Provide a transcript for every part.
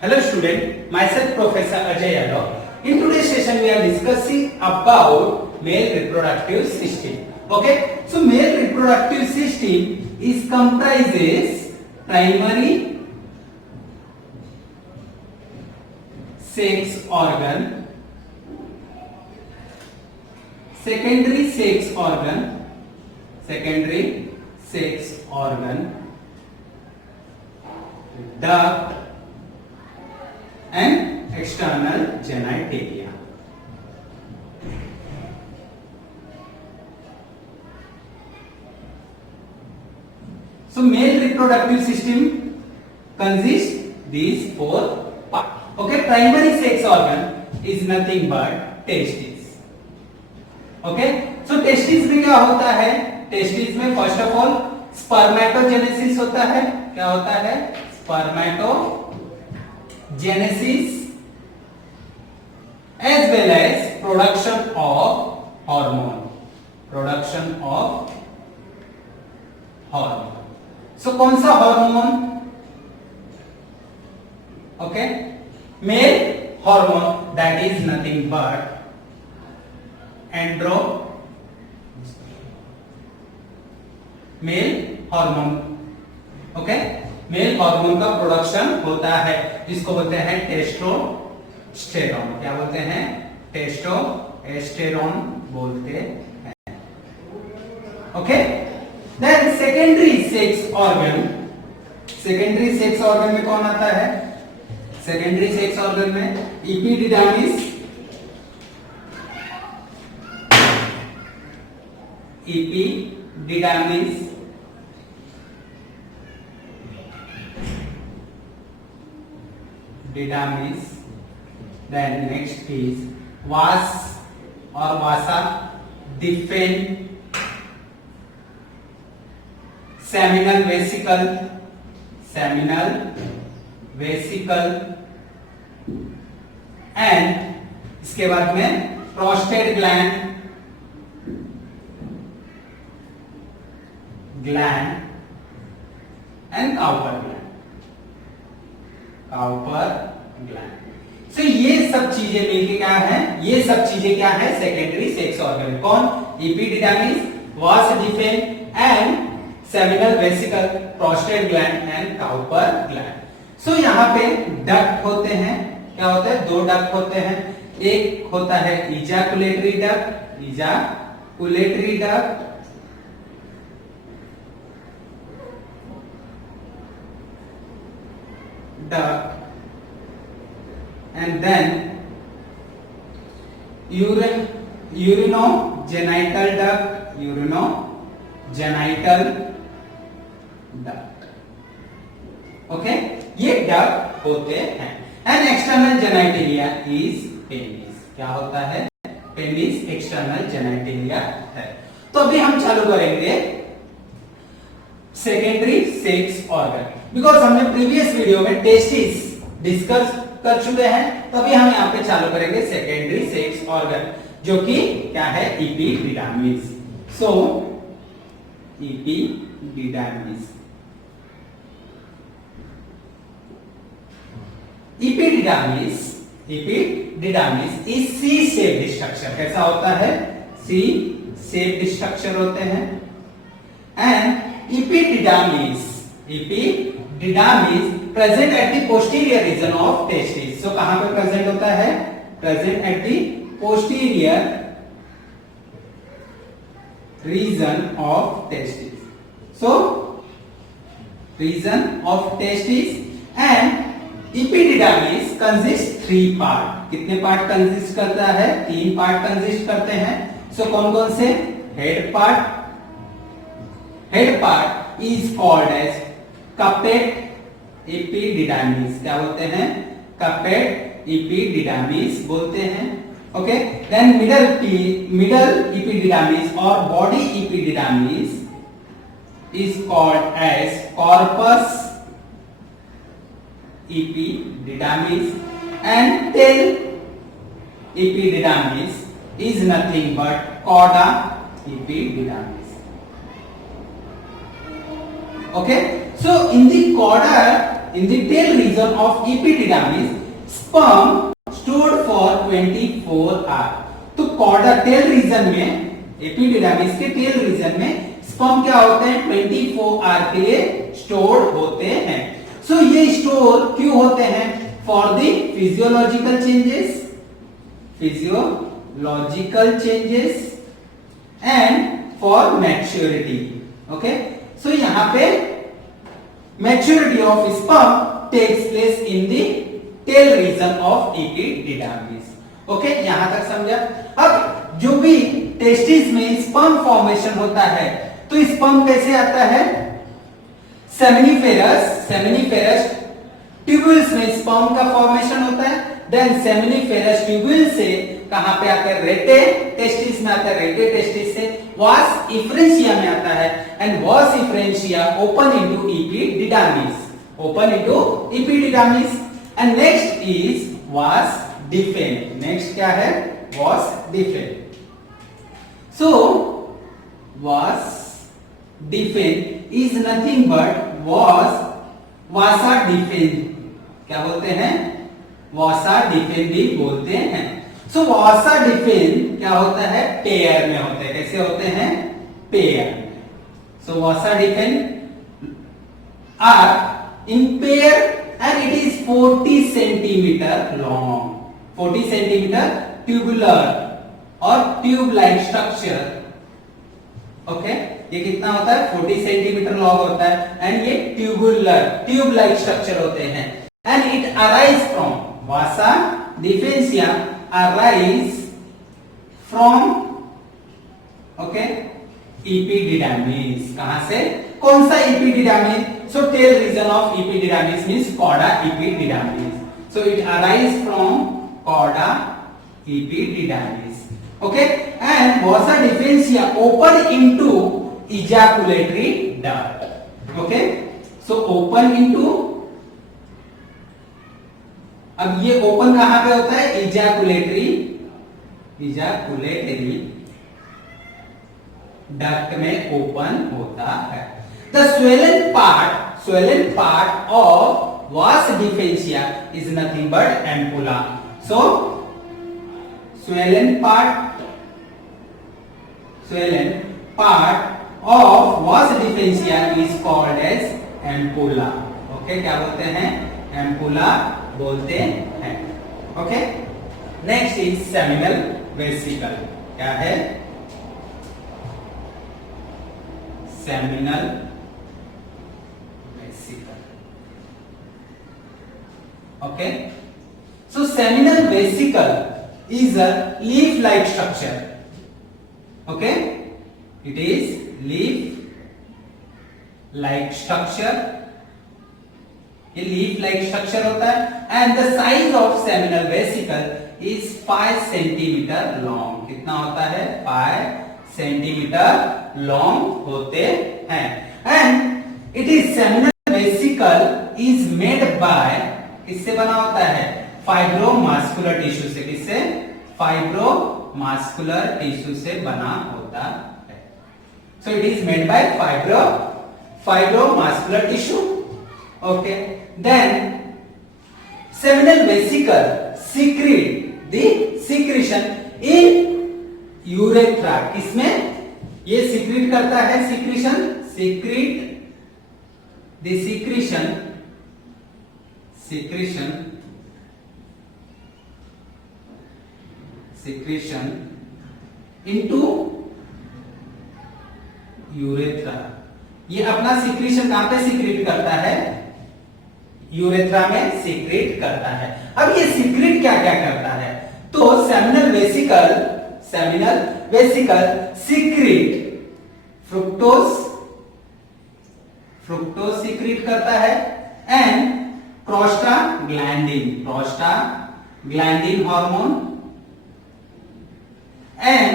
Hello student, myself Professor Ajay Yadav. In today's session we are discussing about male reproductive system. Okay, so male reproductive system is comprises primary sex organ, secondary sex organ, duct and external genitalia. So male reproductive system consists these four parts. Okay, primary sex organ is nothing but testes. Okay, so testes में क्या होता है? Testis में first of all spermatogenesis होता है. क्या होता है? Spermatogenesis as well as production of hormone. So कौन सा hormone? Okay, male hormone that is nothing but male hormone. Okay, male hormone का प्रोडक्शन होता है जिसको बोलते हैं टेस्टोस्टेरोन. क्या बोलते हैं? टेस्टोस्टेरोन बोलते हैं. Okay, then secondary sex organ में कौन आता है? सेकेंडरी सेक्स ऑर्गन में epididymis, then next is vas or vasa, defen, seminal vesicle, and इसके बाद में prostate gland and Cowper gland. So ये सब चीजें मिलके क्या है? ये सब चीजें क्या है? Secondary sex organ. कौन? Epididymis, vas deferens and seminal vesicle, prostate gland and Cowper gland. So यहाँ पे डक्ट होते हैं. क्या होते हैं? दो डक्ट होते हैं. एक होता है ejaculatory duct and then urinogenital duct. Okay, ये डक्ट होते हैं. And external genitalia is penis. क्या होता है? पेनिस एक्सटर्नल जेनाइटेलिया है. तो अभी हम चालू करेंगे सेकेंडरी सेक्स ऑर्गन, बिकॉज हमने प्रीवियस वीडियो में टेस्टिस डिस्कस कर चुके हैं. तो अभी हम यहाँ पे चालू करेंगे सेकेंडरी सेक्स ऑर्गन, जो कि क्या है? Epididymis. So epididymis is C shaped structure. कैसा होता है? सी शेप्ड स्ट्रक्चर होते हैं. And epididymis present at the posterior region of testis. So कहां पे प्रेजेंट होता है? Present at the posterior region of testis. So region of testis and epididymis consist 3 part. कितने पार्ट कंसिस्ट करता है? 3 part consist करते हैं. सो कौन कौन से? Head part is called as caput epididymis. क्या बोलते हैं? कपेट एपिडिडामिस बोलते हैं. ओके, देन मिडल एपिडिडामिस और body epididymis is called as corpus epididymis and tail epididymis is nothing but cauda epididymis. Okay, so in the cauda in the tail region of epididymis, sperm stored for 24 hours. तो chorda tail region में, epididymis के tail region में sperm क्या होते हैं 24 our के लिए store होते हैं. सो ये स्टोर क्यों होते हैं? For the physiological changes and for maturity. Okay, so यहां पे maturity of sperm takes place in the tail region of epididymis. Okay, यहां तक समझा. अब जो भी टेस्टिस में स्पर्म फॉर्मेशन होता है तो स्पर्म कैसे आता है? सेमिनिफेरस ट्यूब्यूल्स में स्पर्म का फॉर्मेशन होता है. देन सेमिनिफेरस ट्यूब्यूल से कहां पे आता है? रेटे टेस्टिस में आता है. रेटे टेस्टिस से वास इफ्रेंशिया में आता है एंड वास इफ्रेंशिया open into epididymis and next is वास डिफेन. नेक्स्ट क्या है? वास डिफेन. सो वास डिफेन इज नथिंग बट वासा डिफेन. क्या बोलते हैं? वासा डिफेन भी बोलते हैं. सो वासा डिफेन क्या होता है? पेयर में होते हैं. कैसे होते हैं? Pair. So vasa deferens are in pair and it is 40 centimetre long. 40 centimetre tubular और ट्यूब लाइक स्ट्रक्चर. ओके, ये कितना होता है? 40 सेंटीमीटर लॉन्ग होता है एंड ये ट्यूब लाइक स्ट्रक्चर होते हैं. And it arise from vasa deferentia arise from okay epididymis. कहां से? कौन सा epididymis? So tail region of epididymis means cauda epididymis. So it arise from cauda epididymis. Okay, and vasa differentia open into ejaculatory duct. Okay, so open into, अब ये open कहां पे होता है? ejaculatory duct में ओपन होता है. The swollen part of vas differentia is nothing but ampulla. So swollen part of vas differentia is called as ampulla. Okay, क्या बोलते हैं? ampulla बोलते हैं. Okay, next is seminal vesicle. क्या है? seminal vesicle. Okay, so seminal vesicle is a leaf-like structure. Okay, it is leaf-like structure. ये leaf-like structure होता है and the size of seminal vesicle is 5 centimeter long. कितना होता है? 5 centimeter long होते हैं. And it is seminal vesicle is made by, किससे बना होता है? फाइब्रोमास्कुलर टिश्यू से. किससे? फाइब्रोमास्कुलर टिश्यू से बना होता है. So it is made by fibromuscular tissue. Okay, then seminal vesicle secrete the secretion in urethra. किसमें ये सीक्रेट करता है? secretion into urethra. ये अपना सीक्रेशन कहां पे सीक्रेट करता है? यूरेथ्रा में सीक्रेट करता है. अब ये सीक्रेट क्या क्या करता है? तो seminal vesicle secret fructose secret करता है and prostaglandin hormone and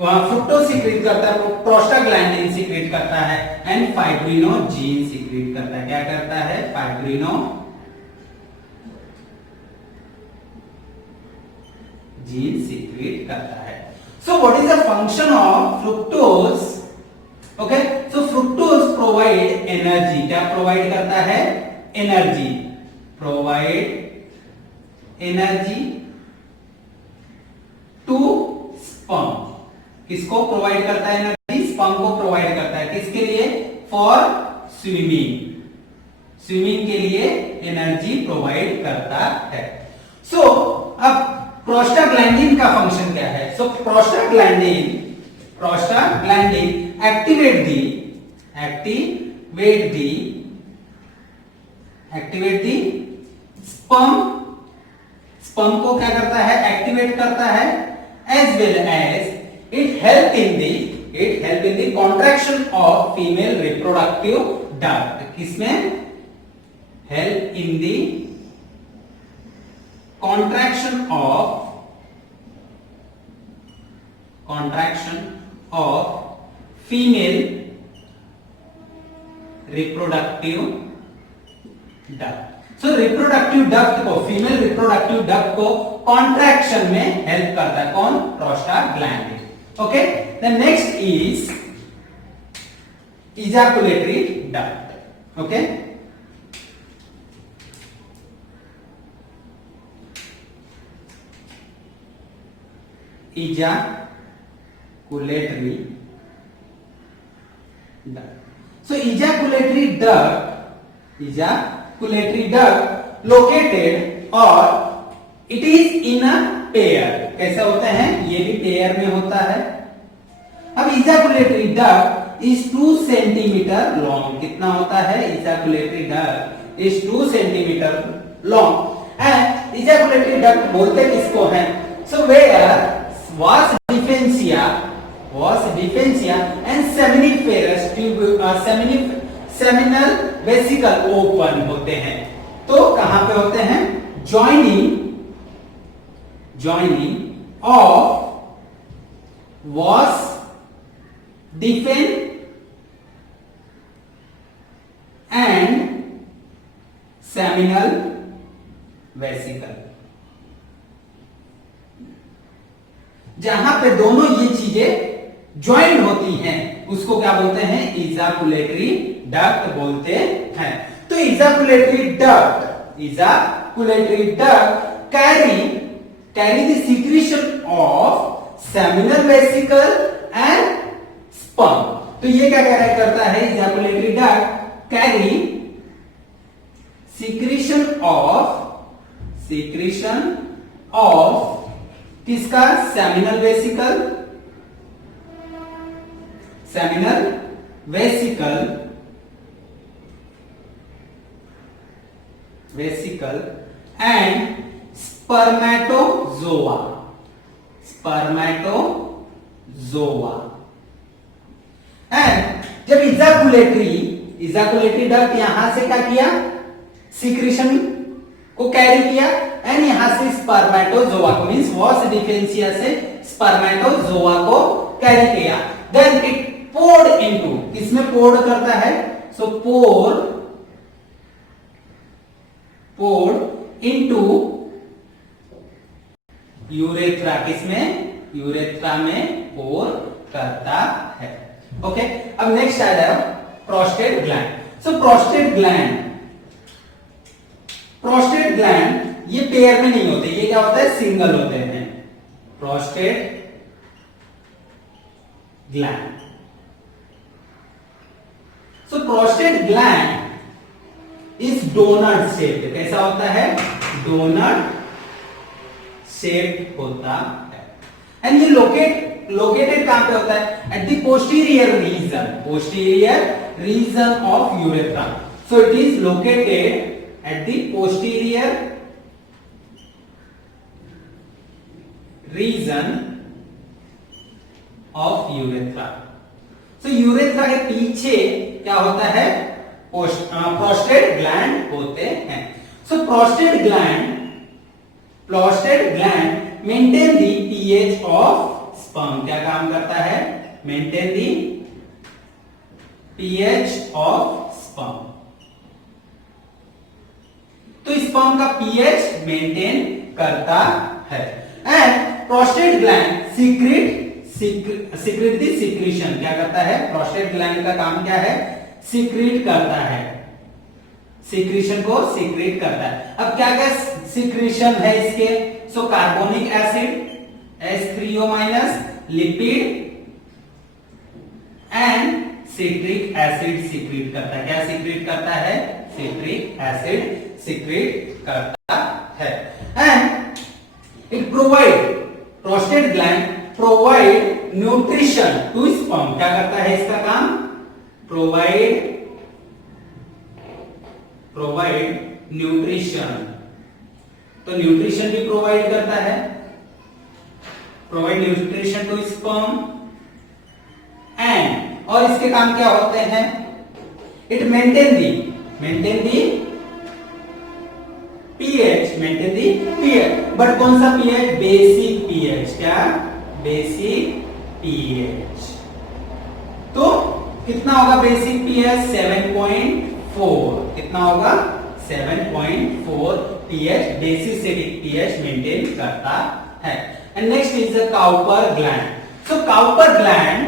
fructose secret करता है, प्रोस्टाग्लैंडिन सीक्रेट करता है एंड फाइब्रिनोजीन सीक्रेट करता है. क्या करता है? फाइब्रिनोजीन सीक्रेट करता है. So what is the function of fructose? Okay, so fructose provide energy, क्या प्रोवाइड करता है? Energy, provide energy to sperm. किसको प्रोवाइड करता है एनर्जी? स्पर्म को प्रोवाइड करता है। किसके लिए? फॉर स्विमिंग, स्विमिंग के लिए एनर्जी प्रोवाइड करता है। सो अब प्रोस्टाग्लैंडिन का फंक्शन क्या है? So prostaglandin activate the sperm को क्या करता है? एक्टिवेट करता है, as well as it help in the contraction of female reproductive duct. किसमें? Help in the contraction of female reproductive duct. So reproductive duct को, फीमेल रिप्रोडक्टिव डक्ट को contraction में हेल्प करता है कौन? Prostaglandin. Okay, the next is ejaculatory duct. Okay, ejaculatory duct. So ejaculatory duct located or it is in a pair. कैसा होता है? ये भी पेयर में होता है। अब ejaculatory duct is 2 centimetre long. कितना होता है? ejaculatory duct is 2 centimetre long and ejaculatory duct बोलते किसको हैं? So where vas differential and seminal vesicle open होते हैं। तो कहां पे होते हैं? joining of vas deferens and seminal vesicle। जहां पे दोनों ये चीजें ज्वाइन होती हैं उसको क्या बोलते हैं? इजैकुलेटरी डक्ट बोलते हैं। तो ejaculatory duct carry the secretion of seminal vesicle and sperm. तो ये क्या करता है? Ejaculatory duct carry secretion of किसका? Seminal vesicle and spermatozoa. And जब इजैकुलेटरी डक्ट यहां से क्या किया? सीक्रेशन को कैरी किया एंड यहां से स्पर्मेटोजोआ को, मींस वास डिफरेंशिया से स्पर्मेटोजोआ को कैरी किया। देन इट पोर्ड इनटू, किसमें पोर्ड करता है? सो पोर्ड इनटू यूरेथ्रा। किसमें? यूरेथ्रा में पोर करता है। ओके, अब नेक्स्ट आ जाए prostate gland. So prostate gland ये पेयर में नहीं होते, ये क्या होता है? सिंगल होते हैं। Prostate gland. So prostate gland is doughnut shaped. कैसा होता है? डोनट शेप्ड होता है। एंड ये लोकेटेड कहां पे होता है? Eight the posterior region of urethra. So it is located at the posterior region of urethra। so urethra के पीछे क्या होता है? प्रोस्टेट ग्लैंड होते हैं। so prostate gland maintain the pH of sperm. क्या काम करता है? Maintain the pH of sperm. तो स्पर्म का पीएच मेंटेन करता है। And prostate gland secret the secretion. क्या करता है? प्रोस्टेट ग्लैंड का काम क्या है? सीक्रेट करता है, सीक्रेशन को सीक्रेट करता है। अब क्या क्या सीक्रेशन है इसके? So carbonic acid H3O- lipid and citric acid secrete करता है। क्या सीक्रेट करता है? सिट्रिक एसिड सीक्रेट करता है। And it provide, prostate gland provide nutrition to sperm. क्या करता है इसका काम? Provide nutrition. तो न्यूट्रिशन भी प्रोवाइड करता है, provide nutrition to sperm and, और इसके काम क्या होते हैं? It maintain the pH, maintain the pH. But कौन सा पीएच? Basic pH. क्या? Basic pH. तो कितना होगा बेसिक पीएच? 7.4। कितना होगा? 7.4 पीएच बेसिक पीएच मेंटेन करता है। And next is the Cowper gland. So Cowper gland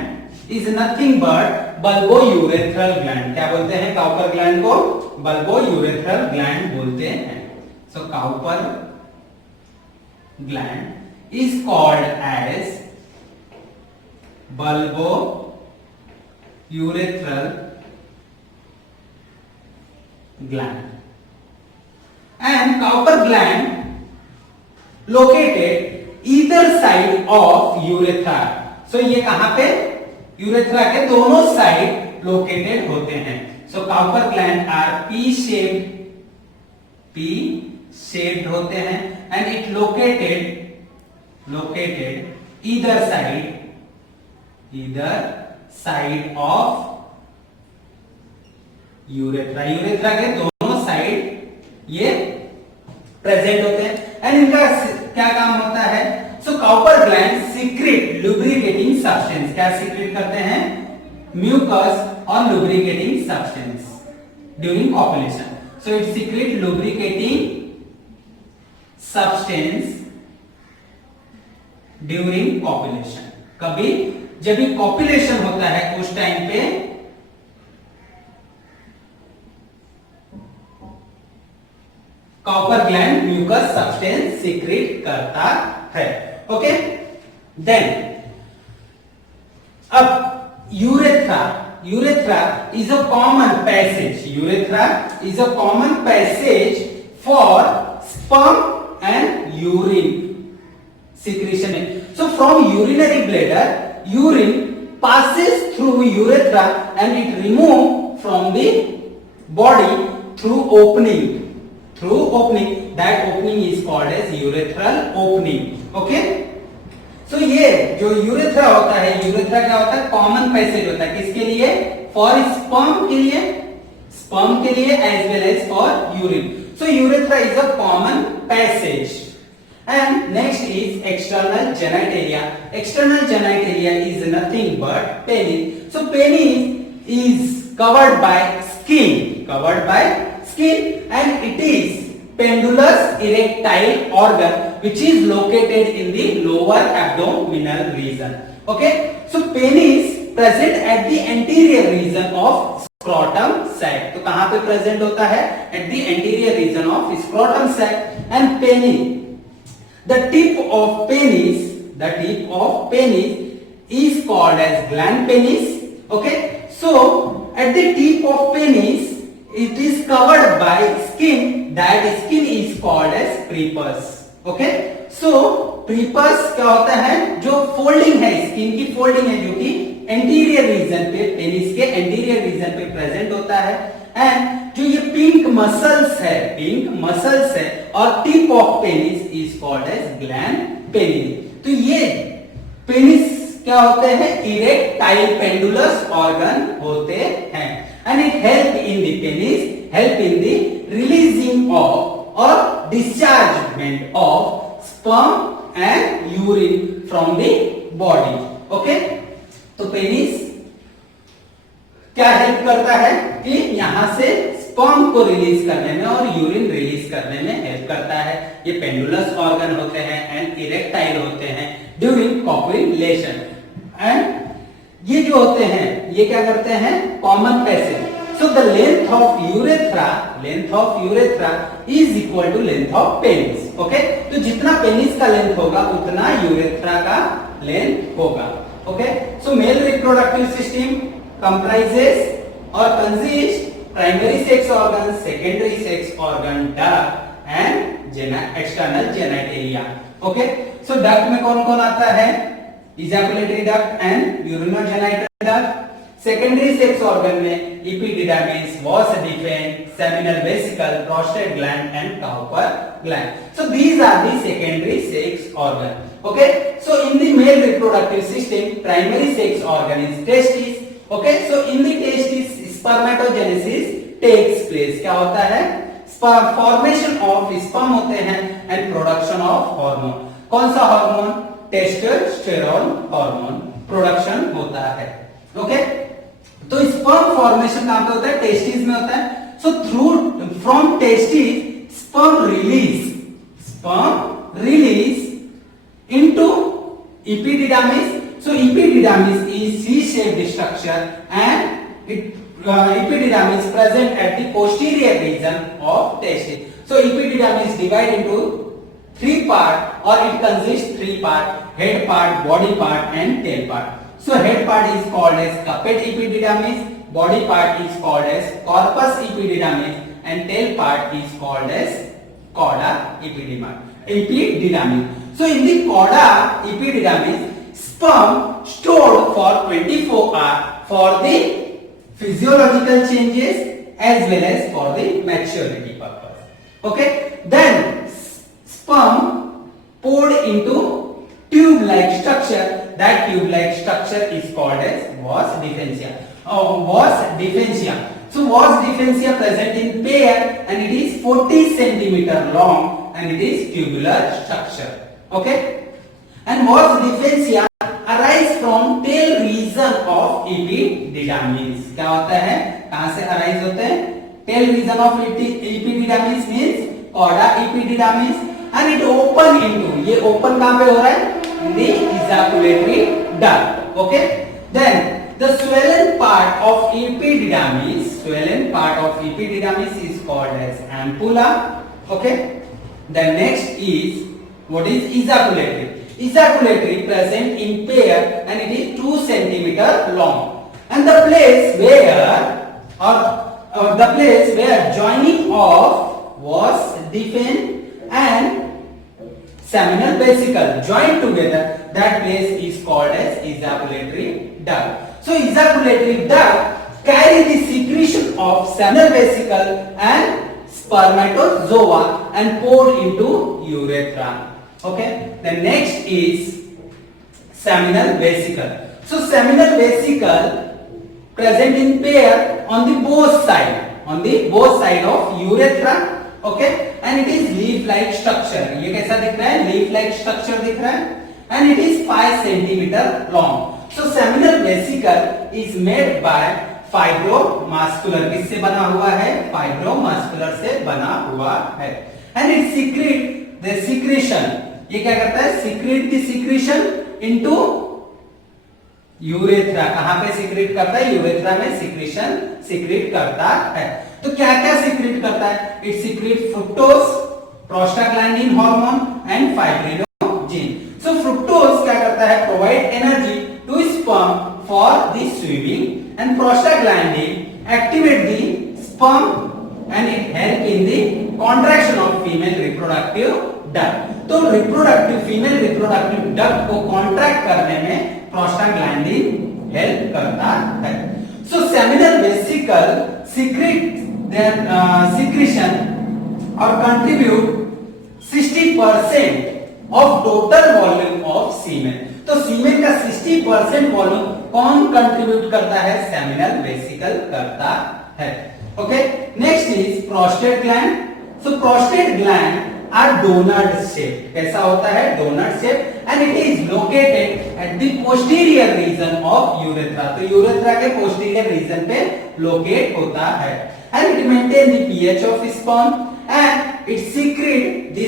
is nothing but bulbourethral gland. क्या बोलते हैं काउपर ग्लैंड को? बल्बोयूरेथ्रल ग्लैंड बोलते हैं। So Cowper gland is called as bulbourethral gland, and Cowper gland located either side of urethra. So ये कहां पे? Urethra के दोनों साइड लोकेटेड होते हैं। So Cowper gland are P-shaped होते हैं and it located either side of urethra. Urethra के दोनों साइड ये प्रेजेंट होते हैं एंड इनका क्या काम होता है? So Cowper gland secrete lubricating substance. क्या सीक्रेट करते हैं? म्यूकस और lubricating substance during copulation. So it secrete lubricating substance during copulation. कभी जब भी कॉपुलेशन होता है उस टाइम पे Cowper gland mucus substance secrete करता है। ओके, देन अब urethra is a common passage for sperm and urine secretion. So from urinary bladder, urine passes through urethra and it removes from the body through opening. That opening is called as urethral opening. Okay? So ये जो urethra होता है, urethra क्या होता है? Common passage होता है। किसके लिए? फॉर स्पर्म के लिए as well as for urine. So urethra is a common passage. And next is external genitalia. External genitalia is nothing but penis. So penis is covered by skin, and it is pendulous erectile organ which is located in the lower abdominal region. Okay, so penis present at the anterior region of scrotum sac. तो कहां पे present होता है? At the anterior region of scrotum sac. And penis, the tip of penis is called as gland penis. Okay, so at the tip of penis it is covered by skin. That skin is called as prepuce. Okay, so prepuce क्या होता है? जो folding है, skin की folding है जो कि anterior region पे, पेनिस के एंटीरियर रीजन पे प्रेजेंट होता है। एंड जो ये पिंक मसल्स है और tip of penis is called as gland penis. तो ये पेनिस क्या होते हैं? इरेक्टाइल पेंडुलस ऑर्गन होते हैं and it help in the releasing of और dischargement of sperm and urine from the body. Okay, तो पेनिस क्या हेल्प करता है? कि यहां से स्पर्म को रिलीज करने में और यूरिन रिलीज करने में हेल्प करता है। ये पेंडुलस ऑर्गन होते हैं एंड इरेक्टाइल होते हैं ड्यूरिंग कॉपुलेशन। एंड ये जो होते हैं ये क्या करते हैं? Common passage So the length of urethra is equal to length of penis. Okay, तो जितना पेनिस का लेंथ होगा उतना यूरेथ्रा का लेंथ होगा. Okay, so male reproductive system comprises or consists primary sex organ, secondary sex organ, duct and external genitalia. Okay, so duct में कौन कौन आता है? Ejaculatory duct and urinogenital duct. Secondary sex organ में epididymis, vas deferens, seminal vesicle, prostate gland and Cowper gland. So these are the secondary sex organ. Okay, so in the male reproductive system, primary sex organ is testis. Okay, so in the testis spermatogenesis takes place. क्या होता है? Formation of sperm होते हैं and production of hormone. कौन सा hormone? Testosterone hormone production होता है. Okay, तो स्पर्म फॉर्मेशन कहां पे होता है? टेस्टिस में होता है. So through from testis sperm release into epididymis. So epididymis is C-shaped structure and epididymis present at the posterior region of testis. So epididymis divide into three part or it consists three part: head part, body part and tail part. So head part is called as cupped epididymis, body part is called as corpus epididymis and tail part is called as cauda epididymis. So in the cauda epididymis, sperm stored for 24 hours for the physiological changes as well as for the maturity purpose. Okay, then sperm poured into tube-like structure. That tube-like structure is called as vas deferens. So vas deferens present in pair and it is 40 centimeter long and it is tubular structure. Okay, and vas deferens arise from tail region of epididymis. क्या होता है? कहां से arise होते हैं? Tail region of epididymis means cauda epididymis and it open into, ये open कहां पे हो रहा है? In the ejaculatory duct. Okay, then the swollen part of epididymis is called as ampulla. Okay, the next is what is ejaculatory. Ejaculatory present in pair and it is 2 centimeter long and the place where joining of vas deferens and seminal vesicle joined together, that place is called as ejaculatory duct. So ejaculatory duct carry the secretion of seminal vesicle and spermatozoa and pour into urethra. Okay, the next is seminal vesicle. So seminal vesicle present in pair on the both side of urethra. Okay, and it is leaf-like structure. ये कैसा दिख रहा है? Leaf-like structure दिख रहा है and it is 5 centimeter long. So seminal vesicle is made by fibromuscular. किससे बना हुआ है? Fibromuscular से बना हुआ है and it secrete the secretion. ये क्या करता है? Secrete the secretion into urethra. कहां पे secrete करता है? Urethra में secretion secrete करता है. तो क्या क्या सीक्रेट करता है? It secrete fructose, prostaglandin hormone and fibrinogen. So fructose क्या करता है? Provide energy to sperm for the swimming and prostaglandin activate the sperm and it help in the contraction of female reproductive duct. तो female reproductive duct को contract करने में prostaglandin help करता है. So seminal vesicle secrete their secretion or contribute 60% of total volume of semen. तो सीमेन का 60% volume कौन contribute करता है? सेमिनल वेसिकल करता है. Okay, next is prostate gland. So prostate gland are doughnut shape. कैसा होता है? Doughnut shape and it is located at the posterior region of urethra. तो यूरेथ्रा के पोस्टीरियर रीजन पे लोकेट होता है and it maintain the pH of sperm and it secrete the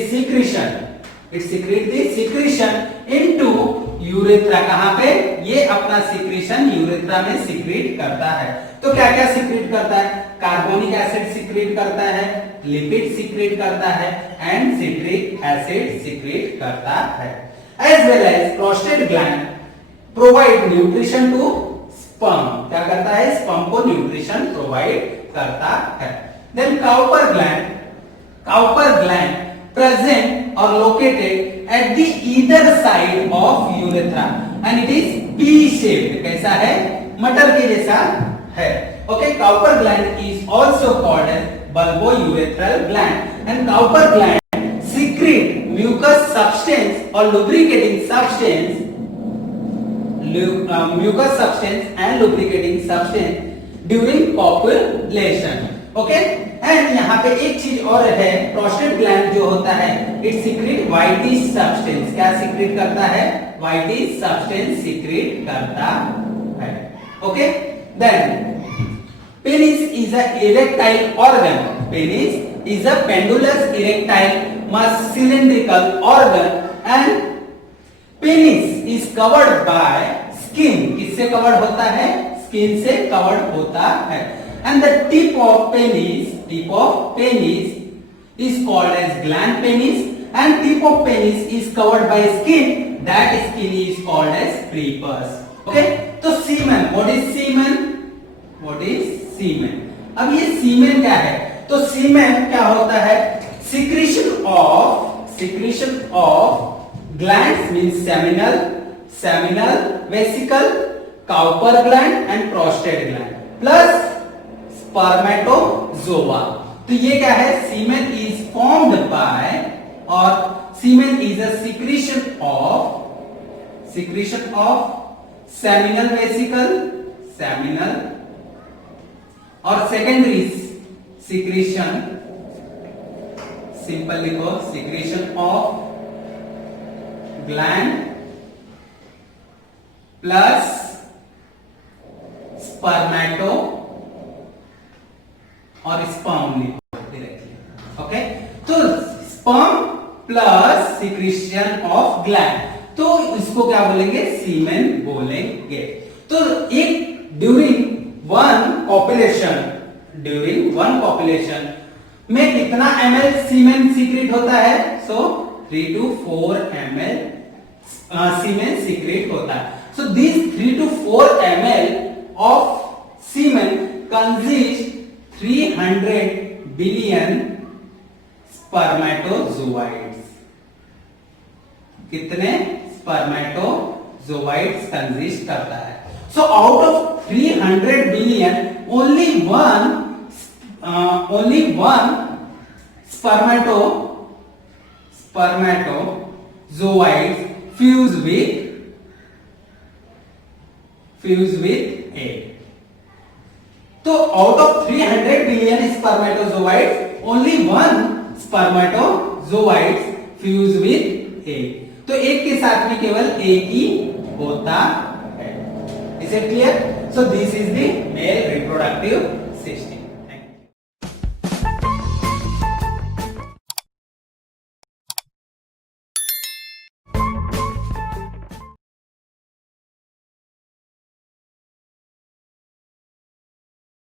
secretion into urethra. कहां पे? ये अपना सिक्रीशन यूरेथ्रा में सिक्रीट करता है। तो क्या क्या सिक्रीट करता है? कार्बोनिक एसिड सिक्रीट करता है, लिपिड सिक्रीट करता है एंड सिट्रिक एसिड सिक्रीट करता है। As well as prostate gland provide nutrition to sperm. क्या करता है? स्पर्म को न्यूट्रिशन प्रोवाइड करता है। Then Cowper gland present or located at the either side of urethra and it is P shaped. कैसा है? मटर के जैसा है। Okay, Cowper gland is also called as bulbourethral gland and Cowper gland secrete mucus substance or lubricating substance, mucus substance and lubricating substance during copulation. Okay and यहाँ पे एक चीज और है, प्रोस्टेट ग्लैंड जो होता है इट सीक्रेट व्हाइटिश सब्सटेंस। क्या सीक्रेट करता है? व्हाइटिश सब्सटेंस सीक्रेट करता है। Okay then penis is a erectile organ. Penis is a pendulous erectile cylindrical organ and penis is covered by skin. किससे कवर्ड होता है? स्किन से कवर्ड होता है। And the tip of penis is called as gland penis and tip of penis is covered by skin. That skin is called as prepuce. Okay? तो semen, what is semen? What is semen? अब ये semen क्या है? तो semen क्या होता है? Secretion of glands means seminal, vesicle, Cowper gland and prostate gland plus spermatozoa. तो ये क्या है? सीमेन इज फॉर्म्ड बाय और semen is a secretion of seminal vesicle और सेकेंडरी सिक्रीशन, सिंपल लिखो, secretion of gland plus spermato और sperm directly. Okay तो sperm plus secretion of gland, तो इसको क्या बोलेंगे? सीमेन बोलेंगे। तो एक ड्यूरिंग वन पॉपुलेशन में कितना ml सीमेन सीक्रेट होता है? So 3 to 4 ml semen secrete होता है। So this 3 to 4 ml of semen consist 300 billion spermatozoids. कितने स्पर्मेटोजोइड्स कंसिस्ट करता है? So out of 300 billion only one spermatozoids fuse with egg. तो out of 300 billion spermatozoids only one spermatozoids fuse with egg. तो एक के साथ में केवल एक ही होता है। Is it clear? So this is the male reproductive